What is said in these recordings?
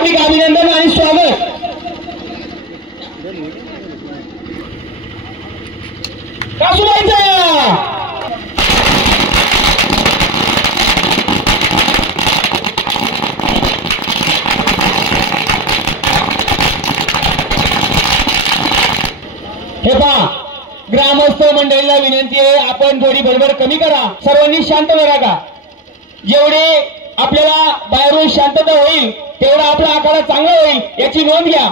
हार्दिक अभिनंदन आणि स्वागत। हे पहा, ग्रामस्थ मंडळीला विनंती आहे, आपण थोडी बडबड कमी करा, सर्वांनी शांत राहा। जेवढे आपल्याला बाहेरून शांतता होईल तेवढा आपला आखाडा चांगला होईल याची नोंद घ्या।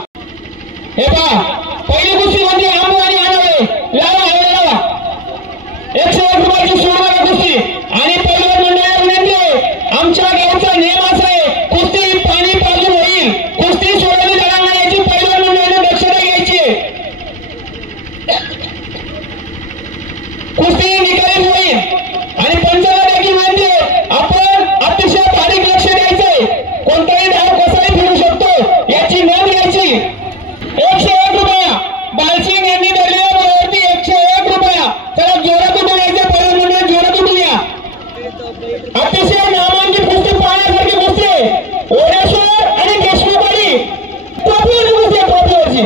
हे पहा, पहिली कुस्ती म्हणजे आंबू आणि आणावे, लावा 101 रुपयाची सुरुवात कुस्ती। आणि पहिल्या मंडळीला विनंती आहे, आमच्या गावचा नियम असा आहे, कुस्ती पाणी पाजून होईल, कुस्ती सोडली जाणार नाही याची पहिल्या मंडळीने दक्षता घ्यायची। कुस्ती निकाली होईल आणि पंचाला देखील विनंती आहे, आपण अतिशय बारीक लक्ष द्यायचंय, कोणताही डाव कसाही फिरू शकतो याची नोंद घ्यायची। 101 रुपया बालसिंग यांनी धरलेल्या बळावरती 101 रुपया। चला जोरात उभं राहायचं, पहिलं मंडळ जोरात उभं या। अतिशय नामांकित कुस्ती पाहण्यासारखी कुस्ती, ओरेश्वर आणि देशमुखवाडी ट्रॉफीवरची कुस्ती, ट्रॉफीवरची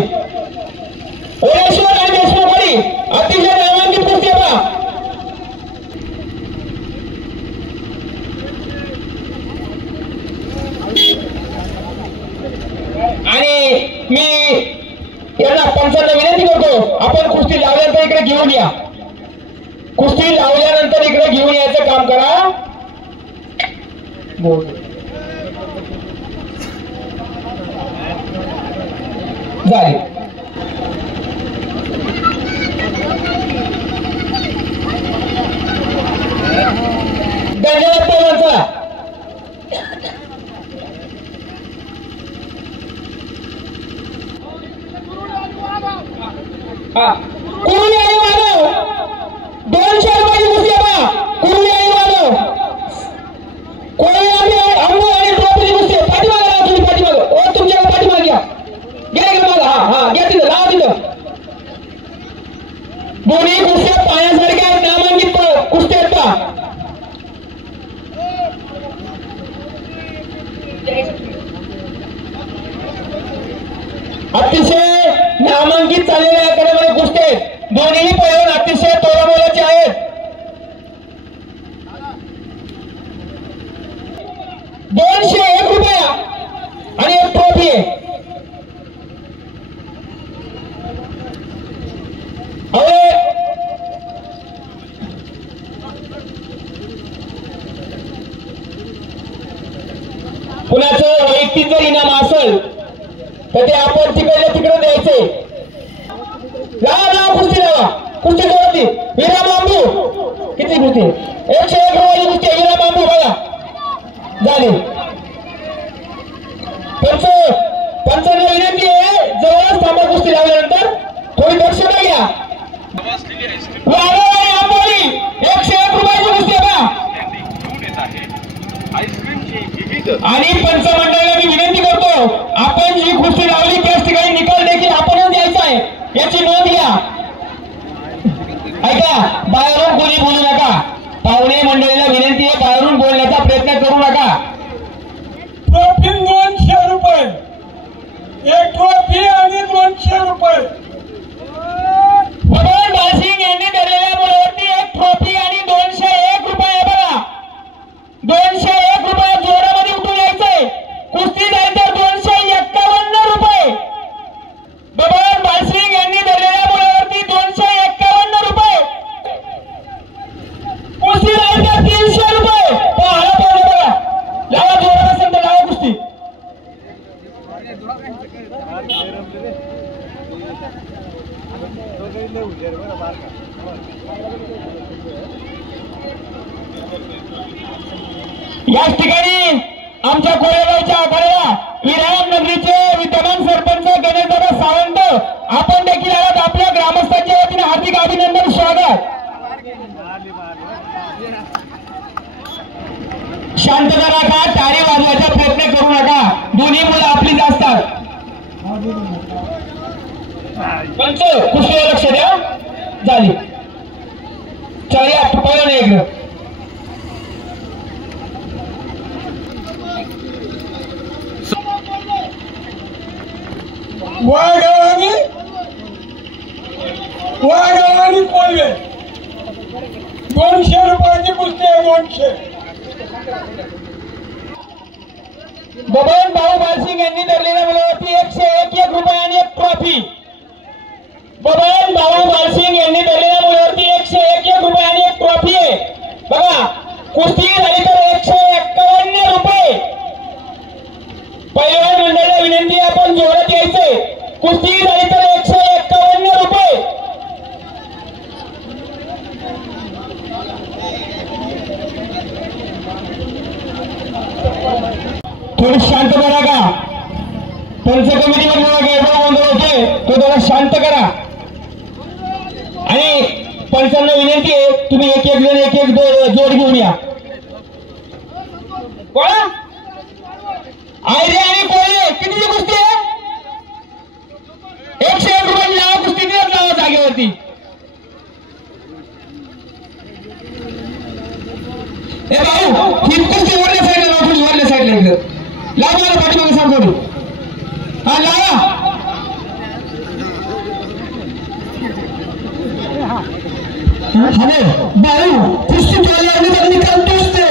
ओरेश्वर आणि देशमुखवाडी अतिशय नामांकित कुस्ती पहा। आणि मी यांना पंचांना विनंती करतो, आपण कुस्ती लावल्यानंतर इकडे घेऊन या, कुस्ती लावल्यानंतर इकडे घेऊन यायचं काम करा। झाले धन्यवाद पहिल्यांचा। कुरुली आणि माधव 200 रुपयाची कुस्ती पहा, कुरुली आणि माधव, कोळी आणि अंबू आणि ट्रॉफीची कुस्ती। पाठीमागे लावा तुम्ही, पाठीमागे, ओ तुमच्या पाठीमागे घ्या, घ्या इकडे मागा, हा घ्या तिथं, लावा तिथं। दोन्ही कुस्त्या पाहण्यासारख्या नामांकित कुस्त्या आहेत पहा। अतिशय नामांकित चाललेल्या आखाड्यामध्ये कुस्त्या आहेत, दोन्ही पैलवान अतिशय तोलामोलाचे आहेत। 201 रुपया आणि एक ट्रॉफी आहे। कुणाचं वैयक्तिक जर इनाम असेल तर ते आपण तिकडे द्यायचे। लावा कुस्ती, लावा कुस्ती जोराती। विरा बांबू किती कुस्ती, 101 रुपयाची कुस्ती, विरा बांबू बघा झाली। पंचांना विनंती आहे, जवळच थांबा, कुस्ती लावल्यानंतर थोडी दक्षता घ्या। वाघ आणि आंबोली 101 रुपयाची कुस्ती बघा। आणि पंचमंडळाला मी विनंती करतो, आपण जी कुस्ती लावली त्याच ठिकाणी निकाल देखील आपणच द्यायचा आहे याची नोंद घ्या। ऐका, बाहेरून कोणी बोलू नका, पाहुणे मंडळीला विनंती आहे, बाहेरून बोलण्याचा प्रयत्न करू नका। ट्रॉफी 200 रुपये, एक ट्रॉफी आणि 200 रुपये। भगवान बालसिंग यांनी धरलेल्या बळावरती एक ट्रॉफी आणि 201 रुपये बघा। 201 रुपये जोरामध्ये उठून यायचंय, कुस्ती जायचं 251 रुपये। भगवान बालसिंग यांनी धरलेल्या बळावरती 251 रुपये, कुस्ती जायचं 300 रुपये। पहा बघा, लावा जोरात असेल तर लावा कुस्ती। याच ठिकाणी आमच्या कोळेगावच्या आखाड्याला विराट नगरीचे विद्यमान सरपंच गणेशदादा सावंत आपण देखील आलात, आपल्या ग्रामस्थांच्या वतीने हार्दिक अभिनंदन, स्वागत। शांतता राखा, टाळी वाजवायचा प्रयत्न करू नका, दोन्ही मुलं आपलीच असतात। पंच कुस्तीवर लक्ष द्या, झाली। चला पहिलं नाही इकडं, वाघाव आणि कोल्हे 200 रुपयाची कुस्ती आहे. 200. बबन भाऊ बालसिंग यांनी धरलेल्या मुलावरती 101 रुपये आणि एक ट्रॉफी. बबन भाऊ बालसिंग यांनी धरलेल्या मुलावरती 101 रुपये आणि एक ट्रॉफी आहे. बघा कुस्ती झाली तर 151 रुपये. पहिल्या मंडळाला विनंती आपण जोरात यायचंय. कुस्ती झाली तर 151 रुपये. थोडी शांत करा का? पंच कमिटीमध्ये गैरफायदा गोंधळ होते तो थोडा शांत करा. आणि पंचांना विनंती आहे तुम्ही एक जण एक जोड घेऊन या. कोणा आयरे आणि कोळी किती कुस्ती आहे? 101 रुपये लावा. कुस्ती दिवस लावा जागेवरती. हे भाऊ ही कुस्ती वरल्या साईडला लावा. तुम्ही वरल्या साईडला इकडं लावा. मला पाठीमागे सांग करू. हा लावा. भाऊ कुस्ती तुला निकाल तोचते.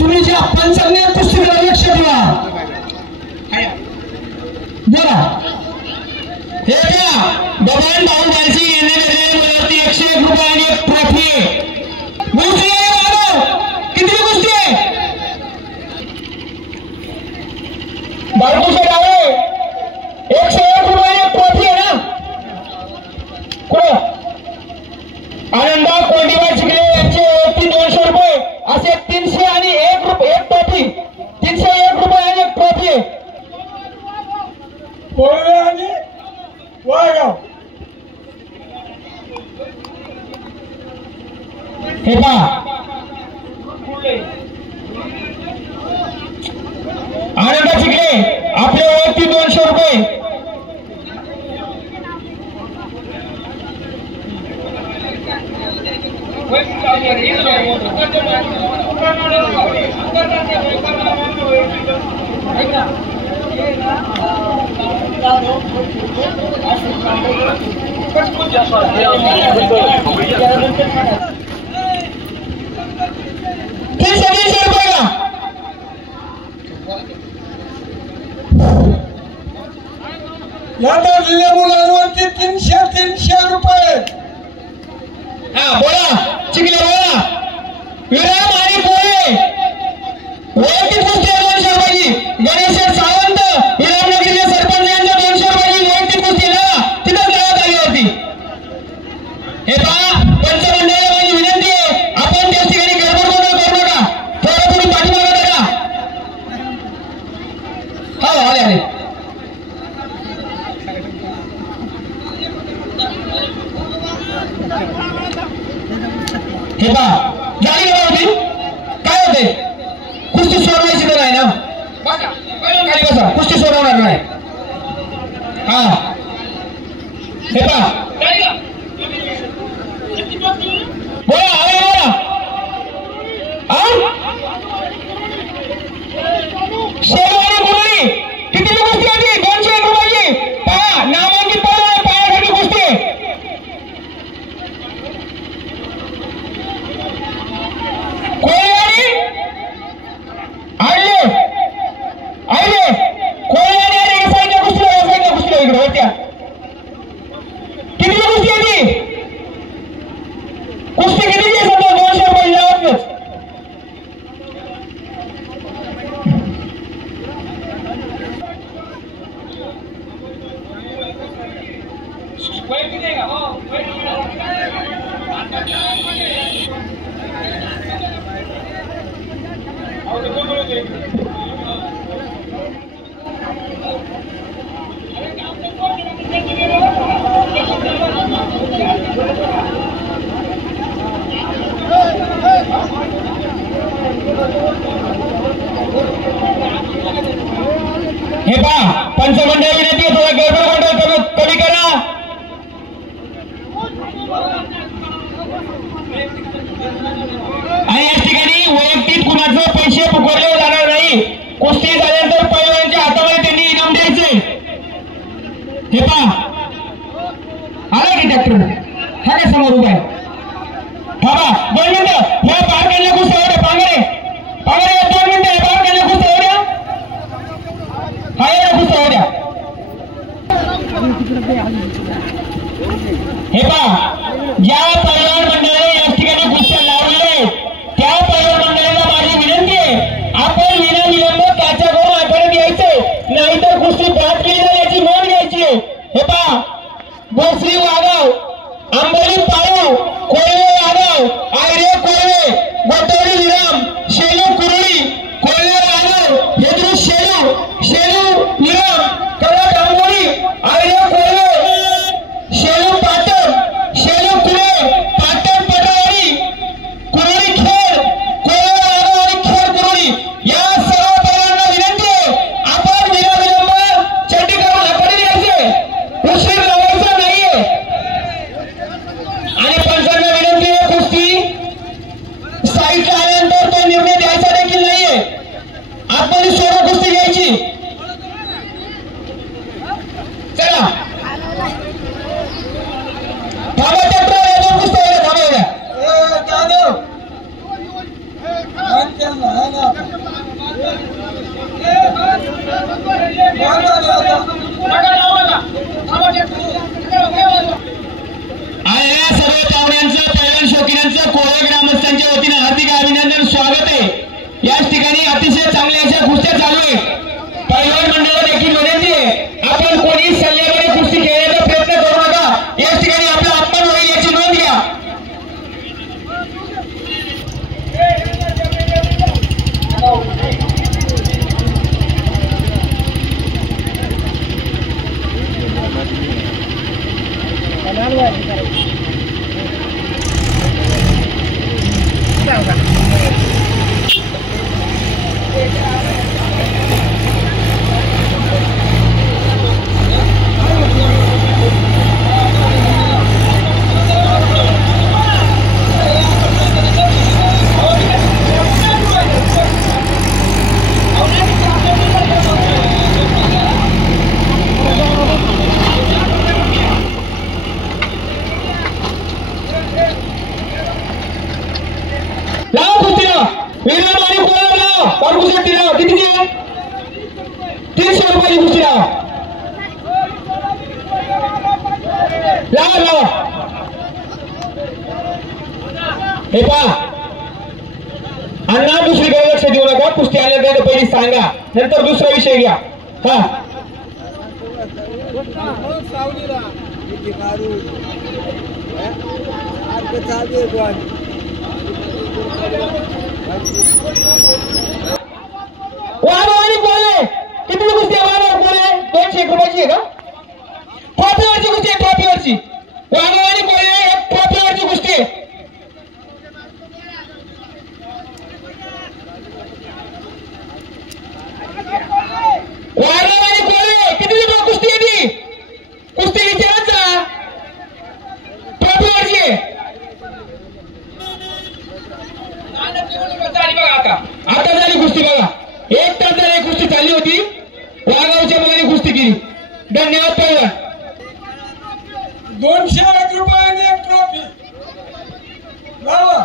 तुम्ही जे पंचांनी कुस्तीकडे लक्ष ठेवा. बोला. हे घ्या बबन भाऊ बालसिंग यांनी दिलेल्या मुलावरती 101 रुपये आणि एक ट्रॉफी. कुस्ती किती कुस्ती आहे? बाळकुशे डावे 101 रुपये आणि एक ट्रॉफी आहे ना. कुठं आनंदा कोंडीबा चिखले यांचे 200 रुपये असे 301 रुपये एक ट्रॉफी. 301 रुपये आणि एक ट्रॉफी आहे. कोल्हे आणि वाघाव. हे पहा आनंदा चिखले आपल्या वरती 200 रुपये. या धरलेल्या मुलांवरती 300 रुपये. हा बोला चिखले बोला. विराम आणि कोळे वैयक्तिक कुस्ती 200 रुपयाची. गणेश सावंत विरामनगरीचे सरपंच यांच्या 200 रुपयाची वैयक्तिक कुस्ती ना तिथं लावा जागेवरती. हे पहा पंचमंडळाला माझी विनंती आहे आपण त्याच ठिकाणी गडबड करू नका. थोडं थोडी पाठीमागे टाका. हो आले आले. हे पहा झाली का होती काय होते? कुस्ती सोडवायची तर नाही ना. खाली बसा. कुस्ती सोडवणार नाही. हा हे पहा बोला. अरे बोला. शेरवानी कुरळी किती कुस्ती होती? 201 रुपयाची. पहा नामांकित पायासाठी कुस्ती. कुस्ती किती समजा 200 रुपये लावतच. हे पहा पंचमंडळ विनंती थोडा गैरफायदा कमी करा. आणि या ठिकाणी वैयक्तिक कुणाचे पैसे पुकारले जाणार नाही. कुस्ती झाल्यानंतर पैलवानांच्या हातामध्ये त्यांनी इनाम द्यायचे. हे पहा आला की ट्रॅक्टर हा काय समोर उभा आहे थांबा 2 मिनिटं ह्या पार काढल्या कुस्त्या एवढ्या पांगरे 2 मिनिटं ह्या पार काढल्या कुस्त्या एवढ्या हा एवढ्या कुस्त्या एवढ्या हे पहा ज्या पैलवान मंडळाने या ठिकाणी कुस्त्या लावलेल्या त्या पैलवान मंडळाला माझी विनंती आहे आपण विनाविलंब त्याच्याकडून आठवड्यात यायचंय नाहीतर कुस्ती बाद केली जाईल याची नोंद घ्यायची आहे हे पहा भोसरी वाघाव आंबोली पाळू कोळवे वाघाव आयरे कोळवे गोटवडी विराम शेलू कुरळी कोळवे वाघाव हेदरू शेलू विराम कडक आंबोली आयरे कोळवे शेलू पाटण शेलू कुळे पाटण पटवाडी कुरळी खेळ कोळवे वाघाव आणि खेळ कुरळी या सर्व पैलवानांना विनंती आहे आपण विनाविलंब चड्डी करून आठवड्यात यायचे उशीर लावायचा नाहीये आणि पंचांना विनंती आहे कुस्ती साईडला आल्यानंतर तो निर्णय द्यायचा देखील नाहीये आपण सोडून कुस्ती घ्यायची चला थांबा ट्रॅक्टर दोन कुस्त्या होत्या थांबा आणि या सर्व पाहुण्यांचं पैलवान शौकीनांचं कोळवे ग्रामस्थांच्या वतीने हार्दिक अभिनंदन स्वागत आहे याच ठिकाणी अतिशय चांगल्या अशा कुस्त्या चालू आहे पैलवान मंडळाला देखील विनंती आहे आपण कोणी सल्ल्याकडे कुस्ती खेळण्याचा प्रयत्न करू नका याच ठिकाणी आपला अपमान होईल याची नोंद घ्या हे पहा अण्णा दुसरीकडे लक्ष देऊ नका कुस्ती आल्यानंतर पहिली सांगा नंतर दुसरा विषय घ्या हा वाघवानी कोळे किती कुस्ती वाघ कोळे 200 रुपयाची आहे का ट्रॉफीवरची कुस्ती आहे ट्रॉफीवरची वाघवानी कोळे ट्रॉफीवरची कुस्ती आहे वाघवानी कोळे किती कुस्ती आहे ती कुस्ती विचारायचा ट्रॉफीवरची आहे आता झाली कुस्ती बघा 1 तास झाली कुस्ती चालली होती वाघावच्या मुलांनी कुस्ती केली धन्यवाद पहिला 201 रुपयाने एक ट्रॉफी लावा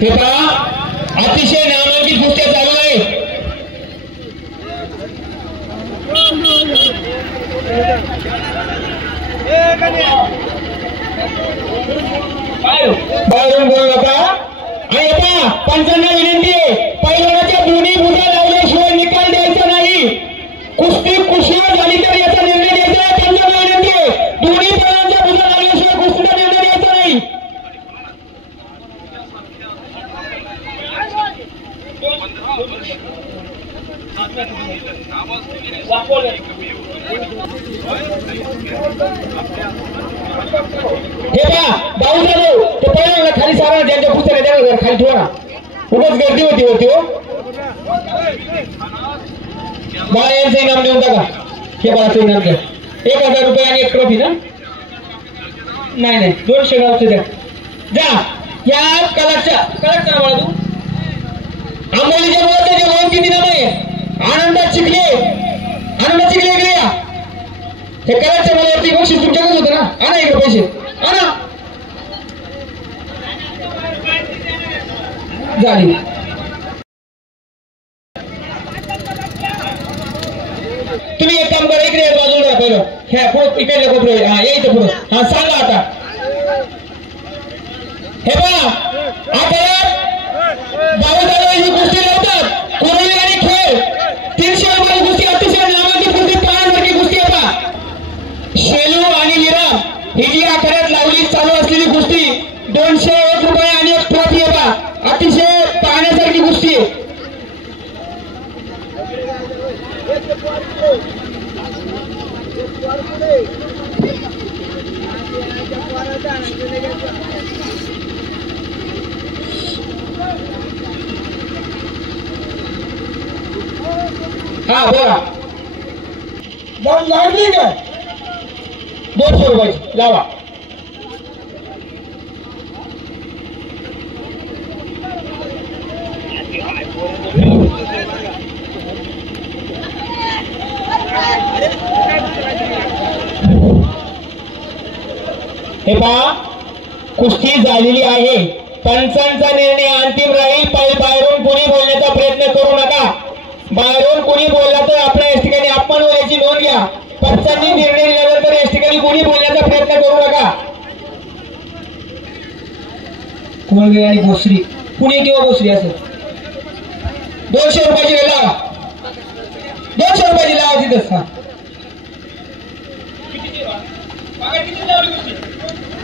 हे पहा अतिशय नामांकित कुस्त्या चालू आहे बाहेरून बोलू नका आणि आता पंचांना विनंती आहे पैलवानाच्या दोन्ही भुजा लावल्याशिवाय निकाल द्यायचा नाही कुस्ती कुशीवर झाली तर याचा निर्णय द्यायचा आहे पंचांना विनंती आहे दोन्ही पैलवानाच्या भुजा लावल्याशिवाय कुस्तीचा निर्णय द्यायचा नाही हे पहा भाऊ जाधव ते पहिल्यांदा खाली सारा ज्यांच्या पुस्तकात त्याला खाली ठेवा ना उगाच गर्दी होती हो मला यांचं इनाम देऊन टाका हे बाळाचं इनाम द्या 1000 रुपये आणि एक ट्रॉफी ना नाही 200 गावचे द्या जा या कलाच्या मला तू आंबोलीच्या मुलाचे जे वय किती नाव आहे आनंदात शिकले इकडे या हे कलाच्या मुलावरती बक्षीस तुमच्याकडेच होतं ना आणा इकडे पैसे आणा झाली तुम्ही एक काम करा इकडे बाजूला पहिलं ह्या पुढे इकडे कोपरे हा यायचं पुढे हा सांगा आता हे बघा आता बाबासाहेब ही कुस्ती लावतात कोणी आणि खेळ 300 रुपयाची कुस्ती अतिशय नामांकित कुस्ती पाहण्यासारखी कुस्ती आहे पहा शेलू आणि विराम ही जी आखाड्यात लावली चालू असलेली कुस्ती 201 रुपये आणि एक ट्रॉफी आहे पहा अतिशय पाहण्यासारखी कुस्ती आहे हा बोला दम लागली काय 200 रुपयाची लावा हे पहा कुस्ती झालेली आहे पंचांचा निर्णय अंतिम राहील बाहेरून कोणी बोलण्याचा प्रयत्न करू नका बाहेरून कोणी बोलला तर आपल्या या ठिकाणी अपमान होण्याची नोंद घ्या पंचांनी निर्णय दिल्यानंतर या ठिकाणी कोणी बोलण्याचा प्रयत्न करू नका कोळगे आणि भोसरी पुणे किंवा भोसरी असेल 200 रुपयाची लावा 200 रुपयाची लावा तिथंच हा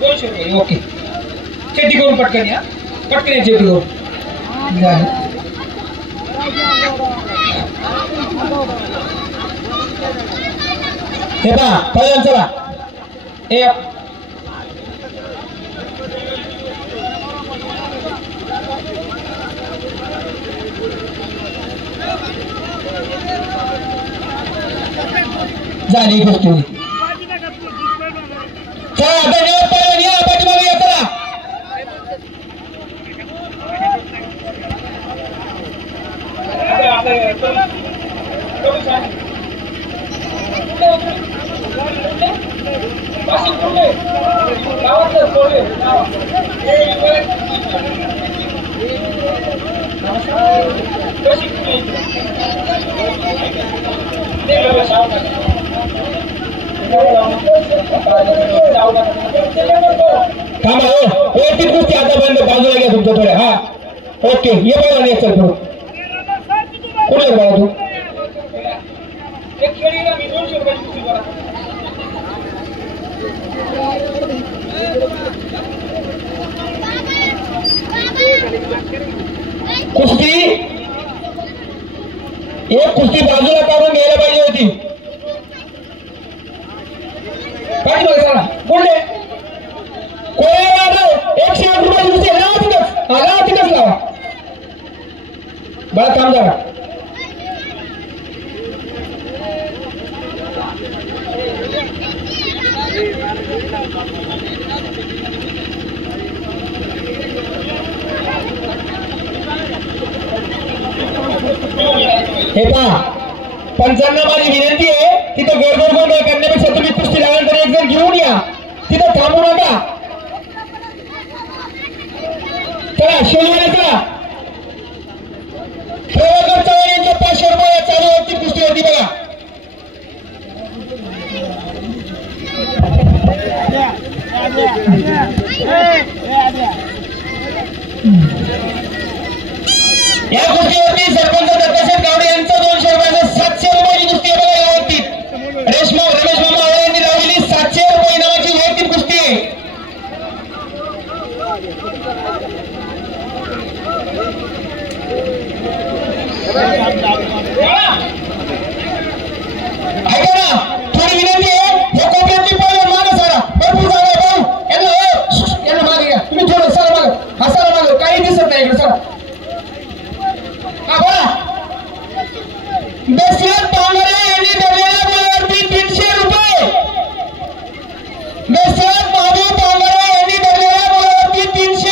200 रुपये ओके चेटी करून पटकन या पटकन या चेटी करून हे पहा पहिल्यांदा चला झाली गोष्ट चला धन्यवाद पहिल्या या पाठीमागे या चला थांबा हो वैयक्तिक गोष्टी आता बंद बाजूला घ्या तुमच्या थोड्या हा ओके ये बघा नाही चल पुढं कुठे बाबा तू कुस्ती एक कुस्ती बाजूला काढून घ्यायला पाहिजे होती बोलले कोळ्या 108 रुपये कुस्ती लावा तिथंच लावा बरं थांब जरा हे पहा पंचांना माझी विनंती आहे तिथं गडबड करण्यापेक्षा तुम्ही कुस्ती लागल्यानंतर एक जण घेऊन या तिथं थांबू नका चला शिवण्याचा प्रभाकर चव्हाण यांच्या 500 रुपये चालू होती कुस्ती होती बघा या कुस्तीवरती सरपंच दत्ताशेठ गावडे यांचा 200 रुपयाचा 700 रुपयाची कुस्ती आहे बघा या वैयक्तिक रमेश मामा आवळे यांनी लावलेली 700 रुपये इनामाची वैयक्तिक कुस्ती आहे ऐका ना थोडी विनंती आहे हे कोपऱ्यातली पाहिजे मागे सारा भरपूर जागा आहे भाऊ यांना मागे घ्या तुम्ही थोडं सारा मागे हा सारा मागे काही दिसत नाही इकडे सारा हा बोला दशरथ पांघरे यांनी धरलेल्या मुलावरती 300 रुपये दशरथ महादेव पांघरे यांनी धरलेल्या मुलावरती 300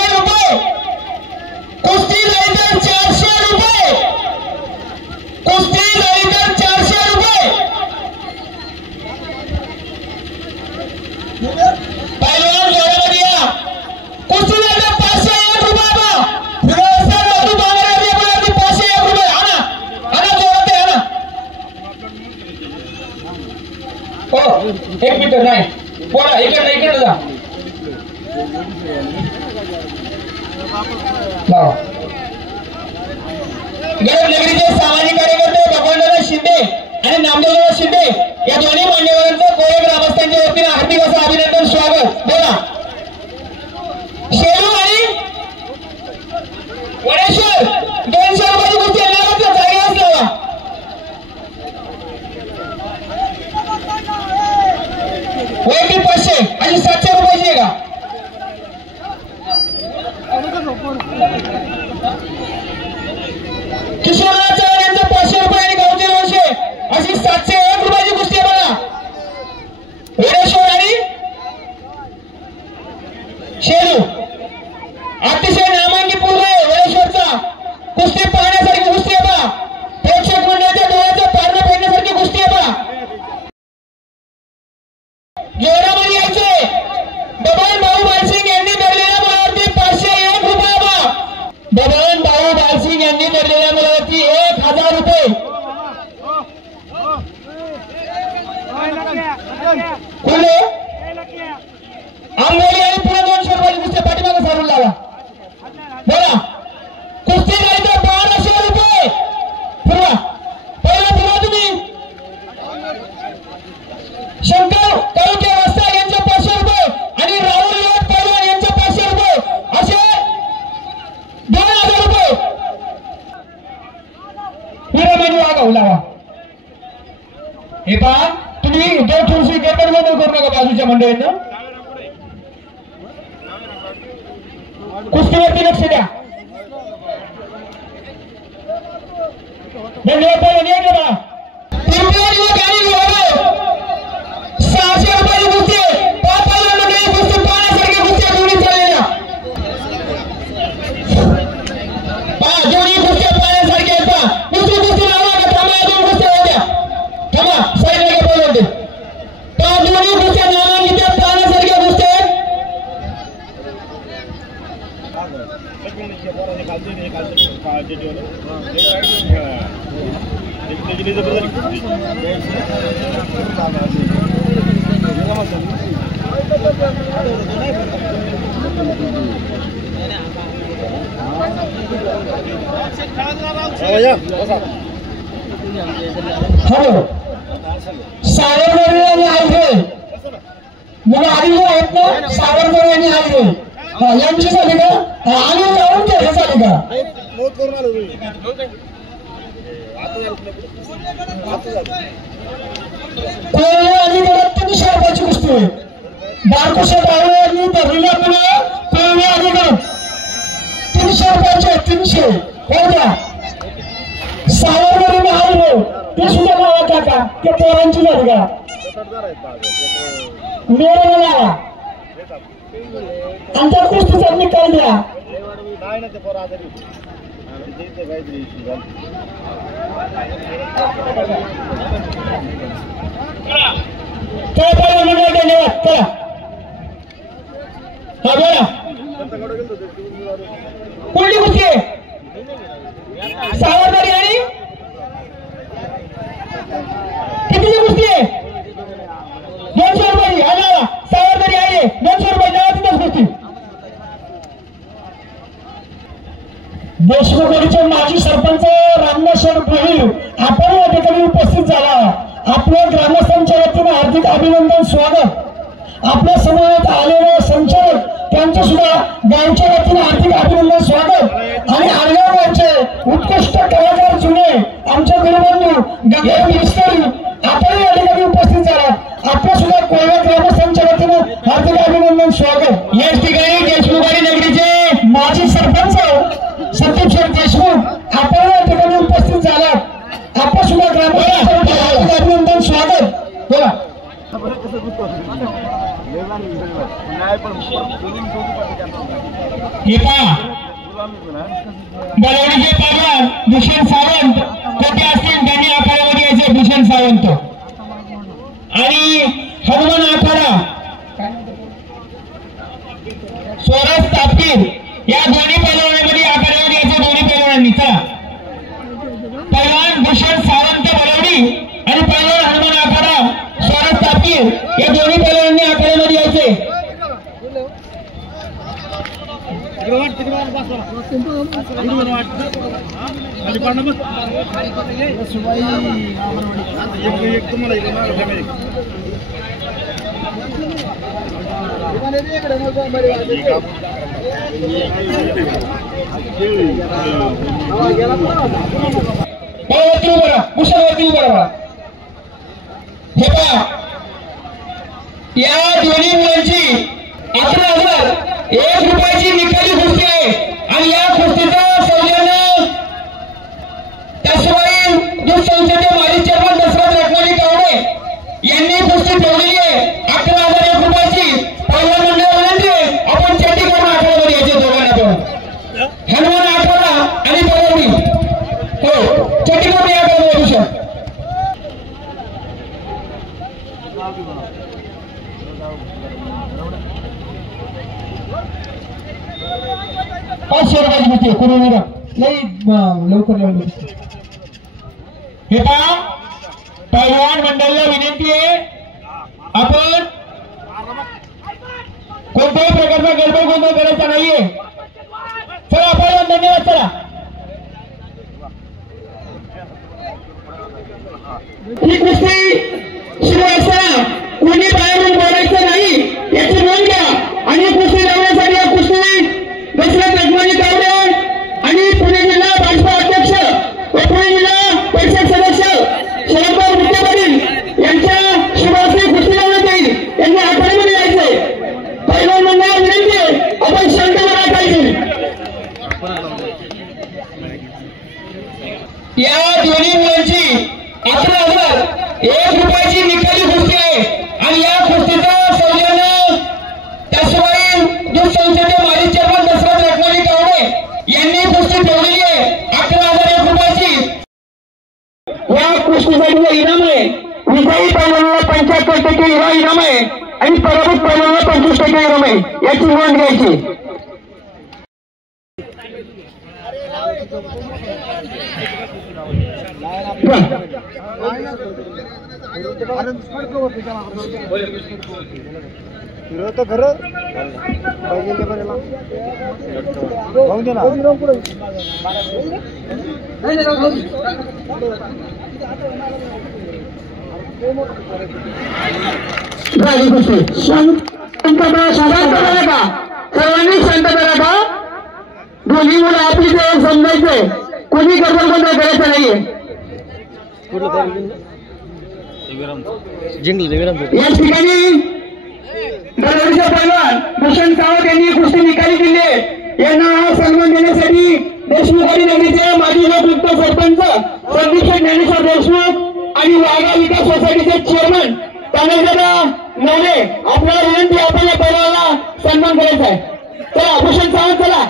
पहिलवान जोरामध्ये या. कुस्ती लढत 501 रुपये बा. फिरोजसर मधू बांगराजी बोलावती 501 रुपये. आणा जोरात आहे आणा. हो 1 मीटर नाही बोला. इकडे जा गडनगरीचे सामाजिक कार्यकर्ते भगवानदादा शिंदे आणि नामदेवदादा शिंदे या दोन्ही मान्यवरांचं कोळे ग्रामस्थांच्या वतीने हार्दिक असं अभिनंदन स्वागत. बोला. शेरू आणि वडेश्वर 200 रुपयाची कुस्ती येणार जागेवरच लावा. वैयक्तिक 500 आणि 700 रुपयाची आहे का. किशोरराव चव्हाण यांचं 500 रुपये आणि गावचे 200 अशी 701 रुपयाची कुस्ती आहे बघा. वडेश्वर आणि शेरू अतिशय नामांकित मुलगा आहे वडेश्वरचा. कुस्ती पाहण्यासारखी कुस्ती आहे बघा. प्रेक्षक मंडळाच्या डोळ्याचं पारणं फेडण्यासारखी कुस्ती आहे बघा. जोरामध्ये यायचे. बबन भाऊ बालसिंग यांनी धरलेल्या मुलावरती 501 रुपये बा. बबन भाऊ बालसिंग यांनी धरलेल्या मुलावरती 1000 रुपये. कुठे आंबोली आणि पुढे 200 रुपयाची कुस्ती पाठीमागे सारून लावा. बोला. कुस्ती जायचं 1200 रुपये. फिरवा पहिला फिरवा तुम्ही. शंकर कळुके वस्ता यांचे 500 रुपये आणि राहुल योट पैलवान यांचे 500 रुपये असे 2000 रुपये. विरामांनी वागावू लावा. हे पहा तुम्ही जो थोडीशी गडबड करू नका बाजूच्या मंडळीनं. कुस्तीवरती लक्ष द्या. धन्यवाद पैलवान. या बघा. पिंपळाची गाडी विभाग 600 रुपयाची कुस्ती. पैलवान मंडळी कुस्ती पाहण्यासारखी कुस्ती जोडी चाललेल्या. पहा जोडी कुस्ती पाहण्यासारखी आहेत. पहा कुस्ती लावा का थांबा. 2 कुस्त्या होत्या. थांबा साईडला घ्या पैलवान. पहा जोडी कुस्त्या नामांकित पाहण्यासारख्या कुस्त्या आहेत. सावरगड आणि आलरे मुलं आधी आहेत ना. सावरगड आणि आलरे यांची झाली का. आणि जाऊन हे झाली का. कोळी अलीगड 300 रुपयाची कुस्ती. बारकुशा डावळ्यांनी धरलेल्या मुलं कोळी अलीगड 300 रुपयाचे. 300 हो द्या. सावरगड आलरे ते सुद्धा लावा काका. ते पोरांची झाली का. मेळाला लावा आणि त्या कुस्तीचा निकाल द्या. धन्यवाद. चला हा बोला. कुठली कुस्ती आहे. सावरगड आणि कितीची कुस्ती आहे. 200 रुपये. आला सावरगड आहे 200 रुपये. जावा तिथंच कुस्ती. देशमुखवाडीचे माजी सरपंच रामनाथ भोईर आपण या ठिकाणी उपस्थित झाला. आपल्या ग्रामस्थांच्या वतीने हार्दिक अभिनंदन स्वागत. आपल्या समोर आलेले संचालक त्यांचे सुद्धा गावच्या वतीने हार्दिक अभिनंदन स्वागत. आणि आळगाव गावचे उत्कृष्ट कलाकार जुने आमच्या गुरुबंधू गंगा मिस्त्री आपण या ठिकाणी उपस्थित झाला. आपल्या सुद्धा कोळवा ग्रामस्थांच्या वतीने हार्दिक अभिनंदन स्वागत. याच ठिकाणी देशमुखवाडी नगरीचे माजी सरपंच संदीप देशमुख आपण या ठिकाणी उपस्थित झाला. आपण सुद्धा ग्रामस्थांच्या अभिनंदन स्वागत. बोला. बलवडीचे पगार भूषण सावंत कोठे असतील त्यांनी आखाड्यामध्ये यायचे. भूषण सावंत आणि हनुमान आखाडा तापकीर या दोन्ही पैलवानांमध्ये आखाड्यावर यायचे दोन्ही पैलवानांनी. चला पैलवान भूषण सावंत बलवडी आणि पैलवान हनुमान आखाडा स्वराज तापकीर या दोन्ही पैलवानांनी आखाड्यामध्ये यायचे. हे पहा या दोन्ही मुलांची 11,001 रुपयाची निकाली कुस्ती आहे आणि या कुस्तीचं सौजन्य त्याशिवाय दूध संस्थेचे माजी चेअरमन दशरथ रत्नाजी कावडे यांनी कुस्ती ठेवलेली आहे. 11,001 रुपयाची पहिल्या मंडळ विनंती आहे आपण चेटी करून आठवड्यावर यायचे दोघांना पण हनुमान आठवडा आणि बलवडी हो चेटी करून या करून ₹500 मिळते कोरोना नाही लवकर लावून. हे पहा पैलवान मंडळाला विनंती आहे आपण कोणत्याही प्रकारचा गडबड गोंधळ करायचा नाहीये. चला पैलवान धन्यवाद. चला ही कुस्ती सुरू असताना कोणी बाहेरून बोलायचं नाही याची नोंद घ्या. आणि कुस्ती लावण्यासाठी या कुस्ती दशरथ रत्नाजी कावडे आणि पुणे जिल्हा भाजपा अध्यक्ष व पुणे जिल्हा परिषद सदस्य शरदभाऊ विखे पाटील यांच्या शुभास्ते कुस्ती लावण्यात येईल. यांनी आखाड्यामध्ये यायचे. पैलवान मंडळाला विनंती आहे आपण शांतपणे राखायची. या दोन्ही मुलांची 11,001 रुपयाची निकाली कुस्ती आहे आणि या कुस्तीचं सौजन्य त्याशिवाय दूध संस्थेचे माजी चेअरमन दशरथ रत्नाजी कावडे यांनी कुस्ती ठेवलेली आहे. 11,001 रुपयाची या कुस्तीसाठी इनाम आहे. विजयी पैलवानाला 75% हिरा इनाम आहे आणि पराभूत पैलवानाला 25% इनाम आहे. याची नोंद घ्यायची. सर्वांनी शांतता राखा. दोन्ही मुलं आपली सेवा समजायचे. कोणी गडबड गोंधळ करायचं नाहीये. या ठिकाणी बलवडीचे पैलवान भूषण सावंत यांनी कुस्ती निकाली दिली आहे. यांना हा सन्मान देण्यासाठी देशमुखवाडी नगरीचे माजी लोकयुक्त सरपंच संदीप ज्ञानेश्वर देशमुख आणि वाघा विकास सोसायटीचे चेअरमन तानाजीदादा नवले आपल्याला विनंती आपण या पैलवानाला सन्मान करायचा आहे. चला भूषण सावंत चला.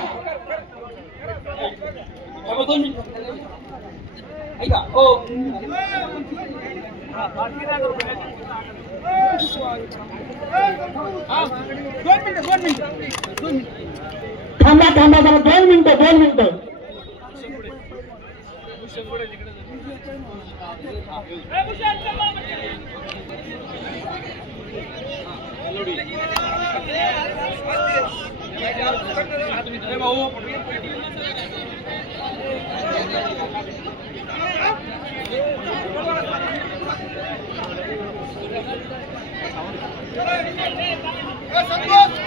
थांबा थांबा जरा 2 मिनिटं. संतोष